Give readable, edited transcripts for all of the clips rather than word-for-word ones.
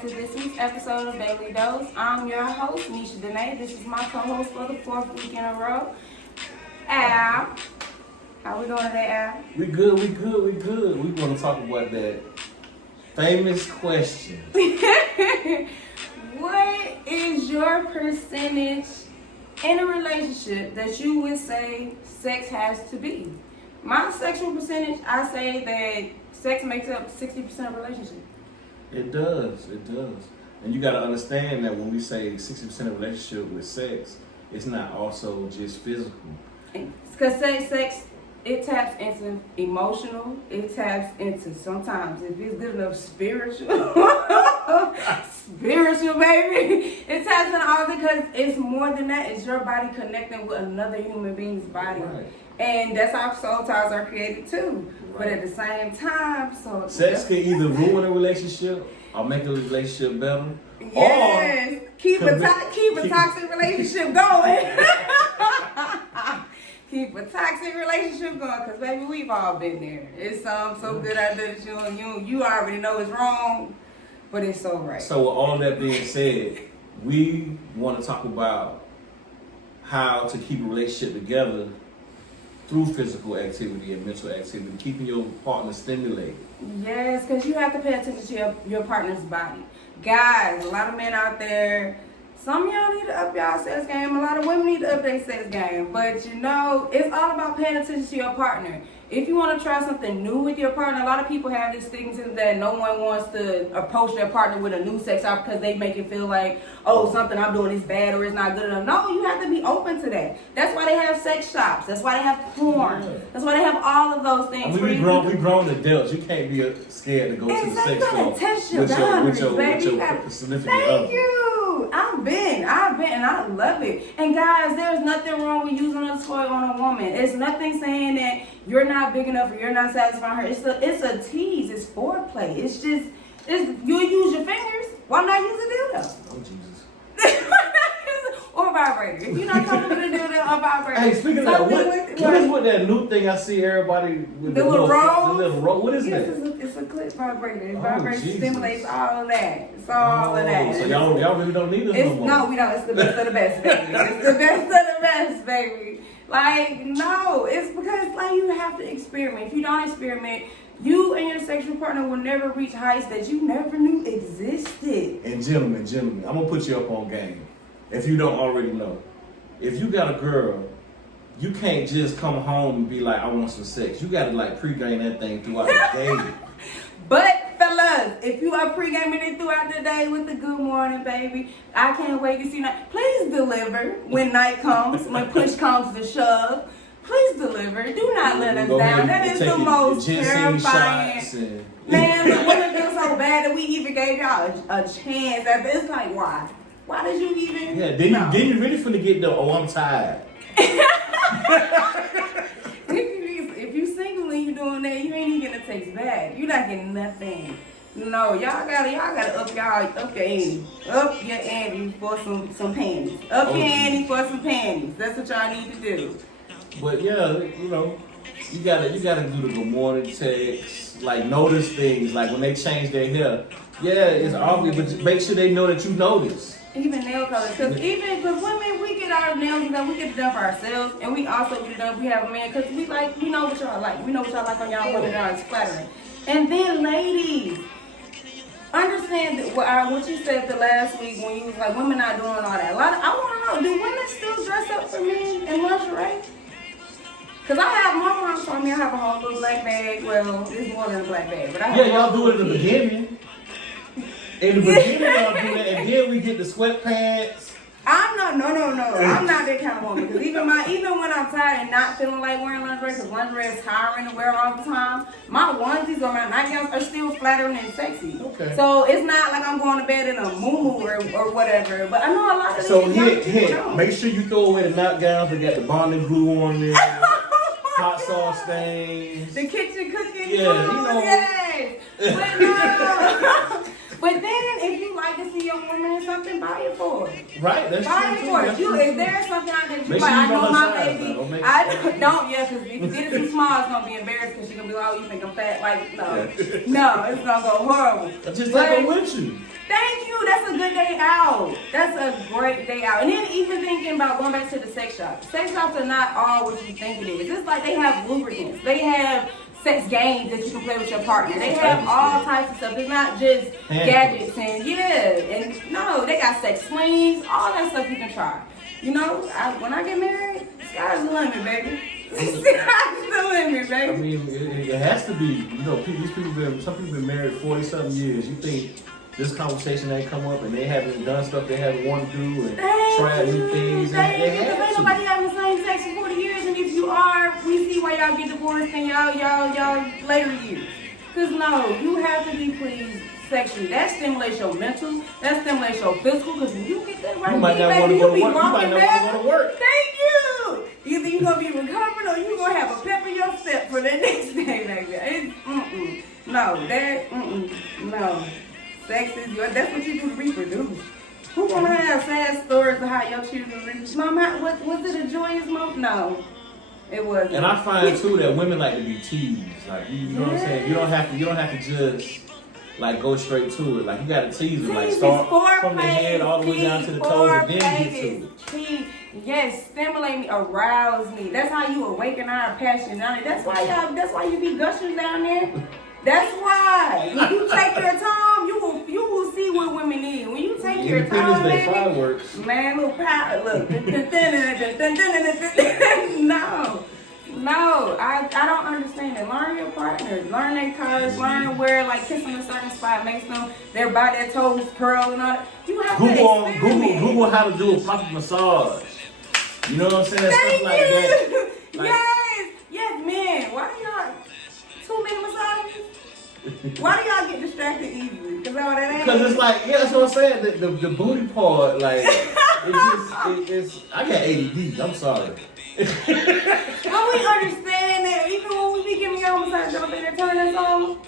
To this week's episode of Daily Dose. I'm your host, Nisha Danae. This is my co-host for the fourth week in a row. Al, how we doing today, Al? We good. We want to talk about that famous question. What is your percentage in a relationship that you would say sex has to be? My sexual percentage, I say that sex makes up 60% of relationships. It does. And you got to understand that when we say 60% of relationship with sex, it's not also just physical. Because sex, it taps into emotional, it taps into sometimes, if it's good enough, spiritual. Spiritual, baby. It taps into all because it's more than that. It's your body connecting with another human being's body. Right. And that's how soul ties are created too. Right. But at the same time, sex can either ruin a relationship or make a relationship better. Yes. Or keep a toxic relationship going. Keep a toxic relationship going, because baby, we've all been there. It's so good out there that you already know it's wrong, but it's so right. So with all that being said, we want to talk about how to keep a relationship together through physical activity and mental activity, keeping your partner stimulated. Yes, because you have to pay attention to your partner's body. Guys, a lot of men out there, some of y'all need to up y'all sex game. A lot of women need to up their sex game. But it's all about paying attention to your partner. If you want to try something new with your partner, a lot of people have this stigma that no one wants to approach their partner with a new sex act because they make it feel like, oh, something I'm doing is bad or it's not good enough. No, you have to be open to that. That's why they have sex shops. That's why they have porn. Yeah. That's why they have all of those things. I mean, we grown adults. You can't be scared to go to the sex store test your boundaries, baby. with your significant other. Thank you. I've been, and I love it. And guys, there's nothing wrong with using a toy on a woman. It's nothing saying that you're not big enough or you're not satisfying her. It's a tease. It's foreplay. You'll use your fingers. Why not use a dildo? Oh, Jesus. Or a vibrator. If you're not comfortable with a dildo or vibrator. Hey, speaking of that, what is with that new thing I see everybody with the little roll? The little roll. What is that? It's a clip vibrator. It vibrates, stimulates all of that. It's all of that. So y'all really don't need this no more. No, we don't. It's the best of the best, baby. It's the best of the best, baby. Like, no. It's because, like, you have to experiment. If you don't experiment, you and your sexual partner will never reach heights that you never knew existed. And gentlemen, I'm going to put you up on game. If you don't already know. If you got a girl, you can't just come home and be like, I want some sex. You got to, like, pregame that thing throughout the day. But, fellas, if you are pre-gaming it throughout the day with the good morning, baby, I can't wait to see night. Please deliver when night comes, when push comes to shove. Please deliver. Do not let us down. That is the most terrifying. Man, the women feel so bad that we even gave y'all a chance. It's like, why? Why did you even? Yeah, then you really finna get the, I'm tired. If you single and you doing that, you ain't even getting a text back. You not getting nothing. No, y'all gotta up your ante. Up your ante for some panties. Up your ante for some panties. That's what y'all need to do. But yeah, you gotta do the good morning text, like notice things, like when they change their hair. Yeah, it's obvious, but make sure they know that you notice. Even nail colors, because women, we get our nails done, we get it done for ourselves, and we also get it done if we have a man, because we know what y'all like. We know what y'all like on y'all, whether or not it's flattering. And then, ladies, understand that what you said the last week when you was like, women not doing all that. I want to know, do women still dress up for men in lingerie? Because my mom told me I have a whole little black bag. Well, it's more than a black bag, but I have y'all do it in the beginning. In the beginning, y'all do that, and then we get the sweatpants. No. I'm not that kind of woman. Because even when I'm tired and not feeling like wearing lingerie, because lingerie is tiring to wear all the time, my onesies or my nightgowns are still flattering and sexy. Okay. So it's not like I'm going to bed in a muumuu or whatever. But I know a lot of So hint. Make sure you throw away the nightgowns that got the bonding glue on there. Hot sauce stains. The kitchen cooking. Yeah, Yes. But no. But then, if you like to see your woman in something, buy it for her. Right, that's Buy true. it too. for her. That's You, true, if too. there's something out there that you Make like, sure I you know know her my size, baby. though. Don't make I it- don't, yeah, because if you get it too small, it's gonna be embarrassed because she's gonna be like, oh, you think I'm fat? Like, no, Yeah. no, it's gonna go horrible. Just But- take her with you. Thank you. That's a good day out. That's a great day out. And then even thinking about going back to the sex shops. Sex shops are not all what you think it is. It's like they have lubricants. They have sex games that you can play with your partner. They have all types of stuff. It's not just gadgets and and no, they got sex swings, all that stuff you can try. You know, when I get married, sky's the limit, baby. Sky's the limit, I baby. mean, it has to be. You know, some people been married 40-something years. You think this conversation ain't come up and they haven't done stuff they haven't wanted to do and try new things. Thank They you. Because have ain't to. nobody having the same sex for 40 years, and if you are, we see why y'all get divorced in y'all later years. Because no, you have to be pleased sexually. That stimulates your mental, that stimulates your physical, because when you get that right, You might not baby, want to you go to be work. You might walking not back. want to go to work. Thank you. Either you're going to be recovering or you're going to have a pep in your step for the next day, baby. It's, no. Sex is that's what you do to reproduce. Who want to have sad stories of how your children reproduce? Mama, was it a joyous moment? No, it wasn't. And I find too that women like to be teased. Like you know what I'm saying. You don't have to just like go straight to it. Like you got to tease them. Like start from the head all the way down to the toes and then get to it. Yes, stimulate me, arouse me. That's how you awaken our passion down there. That's why you be gushers down there. That's why. When you take your time, you will see what women need. When you take your time, Independence Day baby, fireworks. man, little power, look. No, I don't understand it. Learn your partners, learn their colors, learn where like kiss them in a certain spot makes them their body, their toes curl and all that. You have to experiment. Google how to do a proper massage. You know what I'm saying? Thank Stuff like that. you. Like- Yes, man. Why do y'all too many massages? Why do y'all get distracted easily? Because all that ain't. Because it's like, yeah, that's what I'm saying. The booty part, like, it's I got ADD. I'm sorry. But we understand that even when we be giving y'all massage, y'all think they turn us on.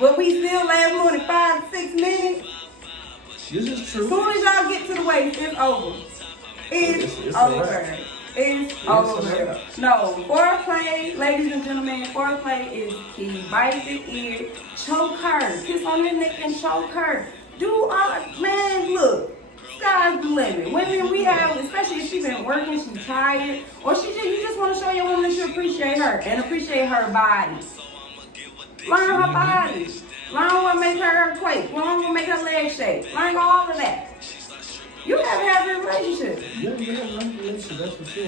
But we still last more than 5 to 6 minutes. This is As true. soon as y'all get to the waist, it's over. It's a over. wrap. It's a over. wrap. No, foreplay, ladies and gentlemen, foreplay is key. Bite the ear, choke her, kiss on her neck and choke her. Do all, man, look, sky's the limit. Women we have, especially if she's been working, she's tired, or you just want to show your woman that you appreciate her and appreciate her body. Learn her body. Learn what makes her quake. Learn what makes her legs shake. Learn all of that. You have a happy relationship. That's for sure.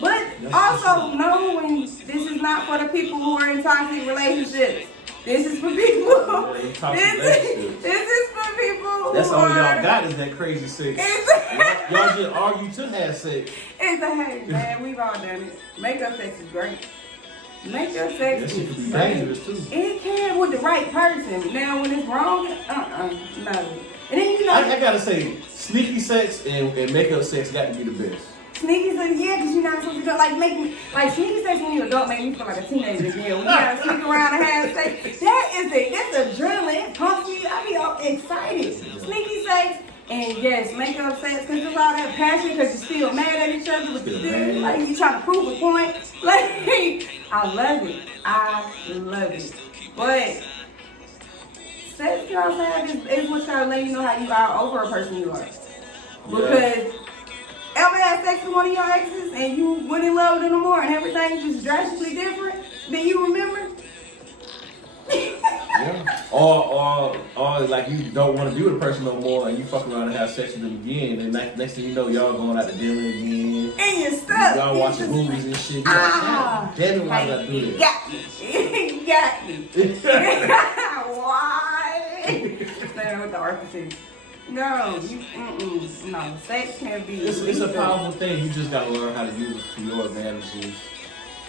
But also know when this is not for the people who are in toxic relationships. This is for people. Yeah, toxic This relationships. is for people That's who all are. y'all got is that crazy sex. It's Y'all just argue to have sex. it's a hey man, we've all done it. Makeup sex is great. Makeup sex That shit is can be great. dangerous too. It can with the right person. Now when it's wrong, no. And then you know. I gotta say, sneaky sex and makeup sex got to be the best. Sneaky sex, yeah, because you're not supposed to do like make me like sneaky sex when you're adult make me feel like a teenager again. When you gotta sneak around and have sex. That's adrenaline. It pumps me. I be all excited. Sneaky sex and yes, makeup sex because there's all that passion because you're still mad at each other, but still like you trying to prove a point. Like I love it. I love it. But sex can also have is what's gonna let you know how you are over a person you are. Because ever had sex with one of your exes and you went in love with them more and everything just drastically different than you remember? Yeah. Or like you don't want to be with a person no more and you fuck around and have sex with them again and next thing you know y'all going out to dinner again. And you're stuck. Y'all It's watching just movies and shit. You're like, damn it, why did I do you this? got me. You got me. Why? Standing with the architect. No, no. Sex can't be. It's a powerful thing. You just gotta learn how to use it to your advantages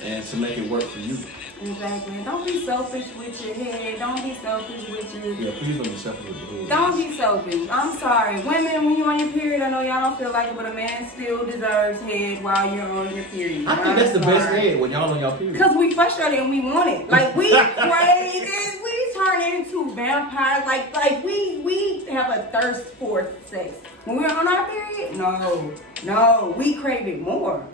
and to make it work for you. Exactly. Don't be selfish with your head. Don't be selfish with your. Yeah, please don't be selfish with your head. Don't be selfish. I'm sorry. Women, when you're on your period, I know y'all don't feel like it, but a man still deserves head while you're on your period. I think that's the best head when y'all on your period. Because we frustrated and we want it. Like, we crave it. We turn into vampires. Like we have a thirst for sex. When we're on our period, no, we crave it more.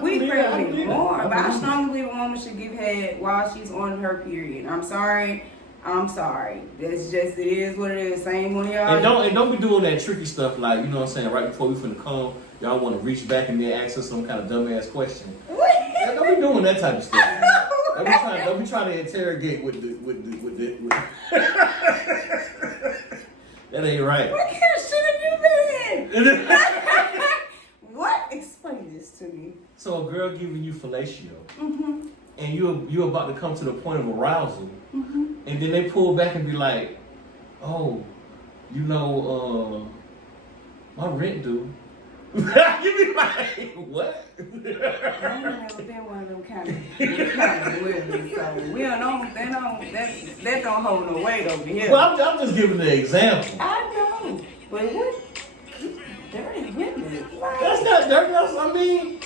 We crave it more. But I strongly believe a woman should give head while she's on her period. I'm sorry. It's just, it is what it is. Same one y'all. And don't be doing that tricky stuff like, you know what I'm saying, right before we finna come, y'all want to reach back and then ask us some kind of dumbass question. Yeah, don't be doing that type of stuff. Don't be trying to interrogate with the That ain't right. What kind of shit have you been? What? Explain this to me. So a girl giving you fellatio, Mm-hmm. and you're about to come to the point of arousal, Mm-hmm. and then they pull back and be like, "Oh, you know, my rent due." You be like, "What?" I ain't never been one of them kind of women, so we don't know. That don't hold no weight over here. Well, I'm just giving the example. I know, but what? Dirty women. Like, That's not dirty. I mean,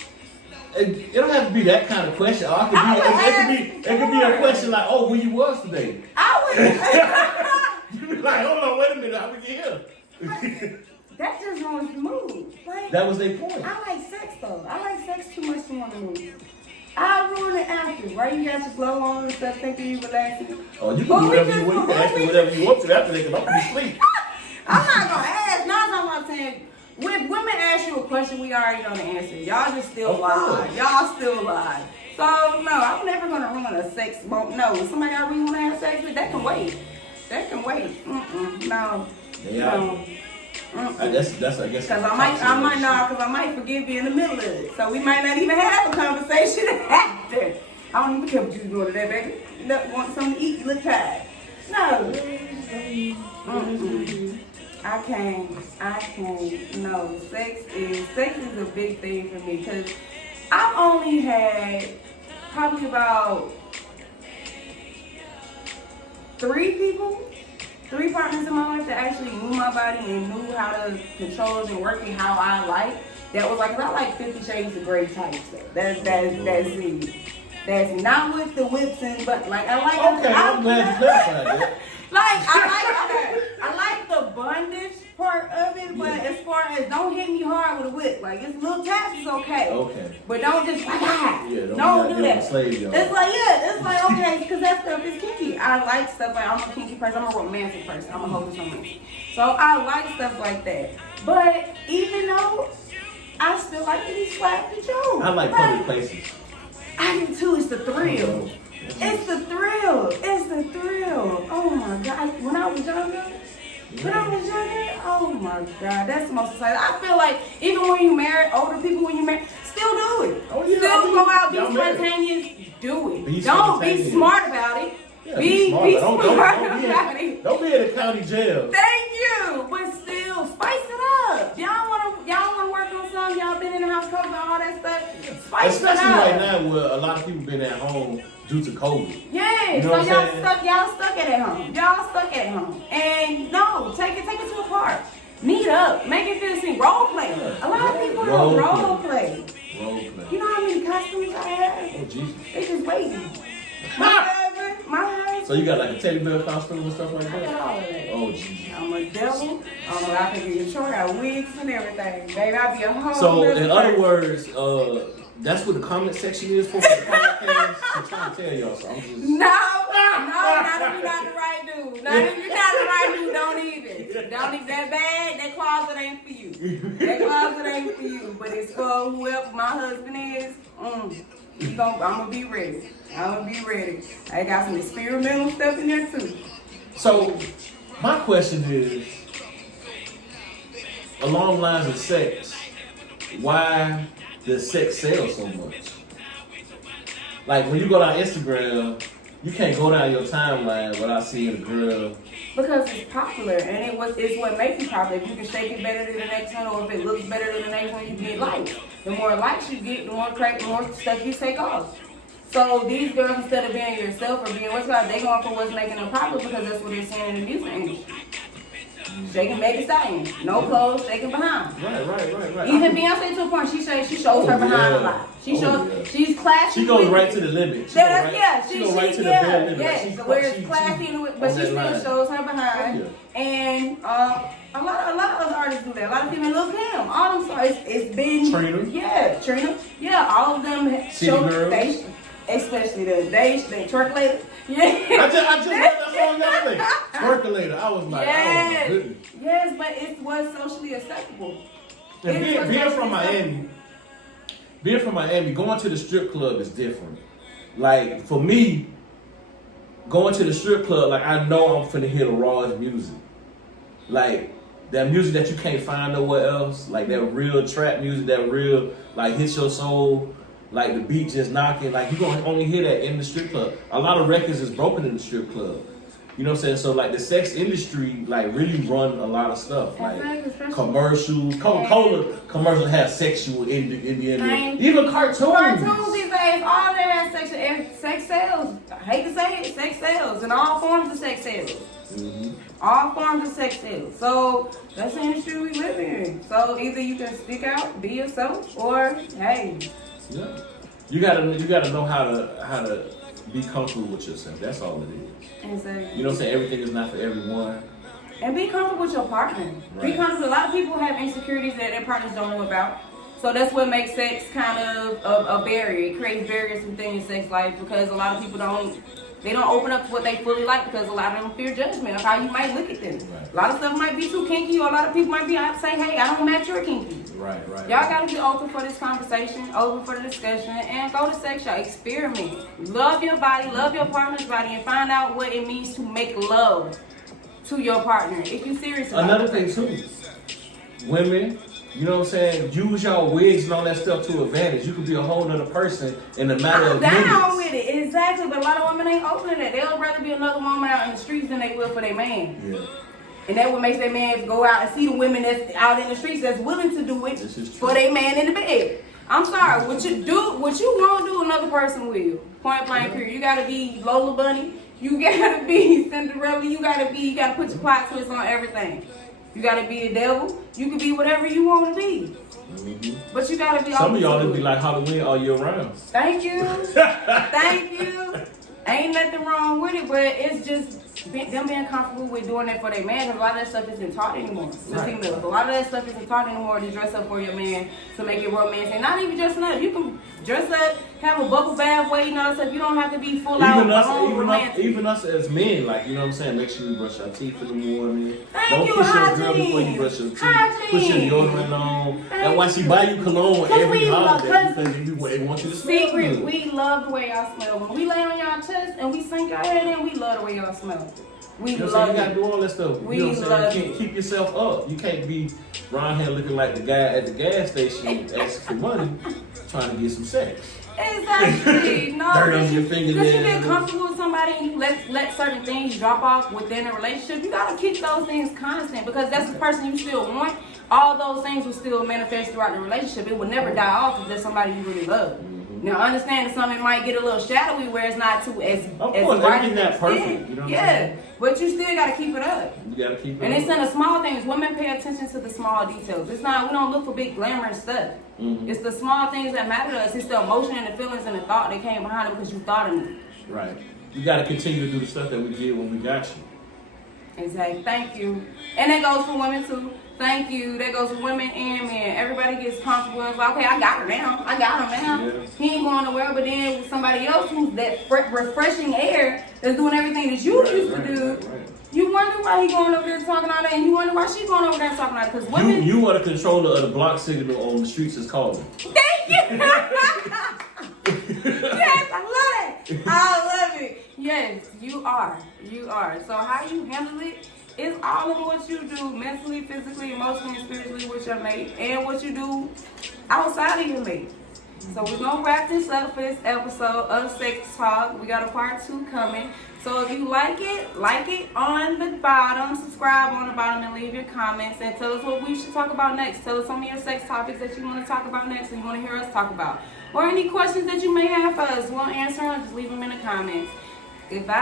it don't have to be that kind of question. Or it could be a question like, "Oh, where you was today?" I would. You be like, "Hold on, wait a minute, how we get here?" That just ruins the mood. Like, That was their point. I like sex though. I like sex too much to want to move. I ruin it after, right? You got your blow on and stuff, thinking you relaxing. Oh, you can do whatever you want. You can ask me whatever you want to after that, because I'm gonna sleep. I'm not gonna ask. No, I'm saying. When women ask you a question, we already know the answer. Y'all just still lie. Y'all still lie. So no, I'm never gonna ruin a sex moment. No, if somebody I really want to have sex with, that can wait. That can wait. No. Yeah. No. That's I guess. Because I might forgive you in the middle of it. So we might not even have a conversation after. I don't even care what you doing today, baby. Look, want something to eat? Look tired. No. I can't. No, sex is a big thing for me because I've only had probably about 3 partners in my life that actually knew my body and knew how to control it and work it how I like. That was like, I like 50 Shades of Grey type stuff. That's it. That's not with the whips and but like I like. Okay, I'm glad you clarified that. I like the bondage part of it, but as far as don't hit me hard with a whip, like it's little taps is okay. Okay. But don't just don't do that. Slave y'all. It's like okay, because that stuff is kinky. I like stuff like I'm a kinky person. I'm a romantic person. I'm a hopeless romantic. So I like stuff like that. But even though I still like to be slapped and choked. I like public places. I do too. It's the thrill. It's the thrill. Oh my God. When I was younger, oh my God, that's the most exciting. I feel like even when you marry, older people when you marry, still do it. Oh, yeah, Still go out, be spontaneous, do it. Don't be smart about it. Yeah, be smart about it. Don't be in the county jail. Thank you, but still spice it up. Y'all wanna work on something? Y'all been in the house covering all that stuff. Spice it up. Especially right now where a lot of people been at home due to COVID. Yeah, you know so y'all stuck at home. And no, take it to a park. Meet up, make it feel seen. Role play. A lot of people don't role play. You know how many costumes I have? Oh Jesus. They just waiting. My husband. So you got like a teddy bear costume and stuff like I got that? all of that. Oh Jesus. I'm a devil. I can be a short. I got wigs and everything. Baby, I be a whole. So in other words, that's what the comment section is for the podcast. I'm trying to tell y'all, so I'm just. No, not if you're not the right dude. Not if you're not the right dude, don't even. That bag, that closet ain't for you. That closet ain't for you, but it's for whoever my husband is. I'm gonna be ready. I got some experimental stuff in there too. So my question is, along the lines of sex, why does sex sell so much? Like when you go down Instagram, you can't go down your timeline without seeing a girl. Because it's popular and it's what makes it popular. If you can shake it better than the next one, or if it looks better than the next one, you get likes. The more likes you get, the more stuff you take off. So these girls, instead of being yourself or being what's called, they going for what's making them popular because that's what they're seeing in the music industry. shaking Megan Thee Stallion. No clothes, shaking behind. Right. Even Beyonce to a point, she shows her behind a lot. She's classy. She goes right to the limit. She goes right to the bare limit. Yes, where it's classy, but she still shows her behind. And a lot of other artists do that. A lot of people, Lil Kim, all them stars. It's been Trina. Yeah, all of them show they, especially they twerk later. Yeah. I just read that song yesterday. Twerkulator. I was like, oh my goodness. Yes, but it was socially acceptable. And being from Miami, going to the strip club is different. Like for me, going to the strip club, like I know I'm finna hear the rawest music. Like that music that you can't find nowhere else. Like that real trap music, that real like hits your soul. Like the beat just knocking, like you gonna only hear that in the strip club. A lot of records is broken in the strip club. You know what I'm saying? So like the sex industry like really run a lot of stuff. Like commercials, Coca-Cola commercials have sexual in the end. Even cartoons. Cartoons these days, all of that has sex sales. I hate to say it, sex sales and all forms of sex sales. Mm-hmm. All forms of sex sales. So that's the industry we live in. So either you can speak out, be yourself, or hey. Yeah, you gotta know how to be comfortable with yourself. That's all it is. Exactly. You know what I'm saying? Everything is not for everyone. And be comfortable with your partner. Right. Be comfortable. A lot of people have insecurities that their partners don't know about. So that's what makes sex kind of a barrier. It creates barriers within your sex life because a lot of people don't open up to what they fully like because a lot of them fear judgment of how you might look at them. Right. A lot of stuff might be too kinky, or a lot of people might be out to say, hey, I don't match your kinky. Right. Y'all gotta be open for this conversation, open for the discussion, and go to sex shop. Experiment. Love your body, love your partner's body, and find out what it means to make love to your partner. If you're serious about Another thing too, women, you know what I'm saying? Use y'all wigs and all that stuff to advantage. You could be a whole other person in a matter of minutes. I'm down with it, exactly. But a lot of women ain't open to that. They'll rather be another woman out in the streets than they will for their man. Yeah. And that what makes their man go out and see the women that's out in the streets that's willing to do it for their man in the bed. I'm sorry, what you won't do, another person will. Point blank period. You gotta be Lola Bunny. You gotta be Cinderella. You gotta put your plot twist on everything. You gotta be a devil. You can be whatever you want to be. Mm-hmm. But you gotta be. Some of y'all would be like Halloween all year round. Thank you. Thank you. Ain't nothing wrong with it, but it's just them being comfortable with doing that for their man. Because a lot of that stuff isn't taught anymore. Right. A lot of that stuff isn't taught anymore to dress up for your man, to make it romantic. Not even dressing up. You can dress up, have a bubble bath waiting on stuff. You don't have to be full out. Even us as men, like, you know what I'm saying? Make sure you brush your teeth in the morning. Don't kiss your girl before you brush your teeth. Put your deodorant on. That's why she buy you cologne every holiday, because they want you to smell Secret, good. we love the way y'all smell. When we lay on y'all chest and we sink our head in, we love the way y'all smell. We love it. You gotta do all that stuff. We You know what I'm love saying? Keep yourself up. You can't be around here looking like the guy at the gas station asking for money, trying to get some sex. Exactly. No, Dirt on your fingernails. Because you get comfortable with somebody and you let certain things drop off within a relationship, you gotta keep those things constant because that's the person you still want. All those things will still manifest throughout the relationship. It will never die off if there's somebody you really love. Now, understand that something might get a little shadowy where it's not too as of course, bright everything not perfect. You know what I'm saying? But you still gotta keep it up. You gotta keep it And up. it's in the small things. Women pay attention to the small details. It's not, we don't look for big glamorous stuff. Mm-hmm. It's the small things that matter to us. It's the emotion and the feelings and the thought that came behind it because you thought of it. Right. You gotta continue to do the stuff that we did when we got you. Exactly. Thank you. And that goes for women too. Thank you. That goes for women and men. Everybody gets comfortable and it's like, okay, I got her now. I got him now. Yeah. He ain't going nowhere, but then with somebody else who's that refreshing air that's doing everything that you used to do. Right. You wonder why he going over there talking all that, and you wonder why she going over there talking all that. Because women, You are the controller of the block signal on the streets is calling. Thank you. Yes, I love it. I love it. Yes, you are. You are. So how you handle it is all of what you do mentally, physically, emotionally, and spiritually with your mate, and what you do outside of your mate. So we're gonna wrap this up for this episode of Sex Talk. We got a part 2 coming. So if you like it on the bottom, subscribe on the bottom, and leave your comments and tell us what we should talk about next. Tell us some of your sex topics that you want to talk about next and you want to hear us talk about. Or any questions that you may have for us. We'll answer them. Just leave them in the comments. Goodbye.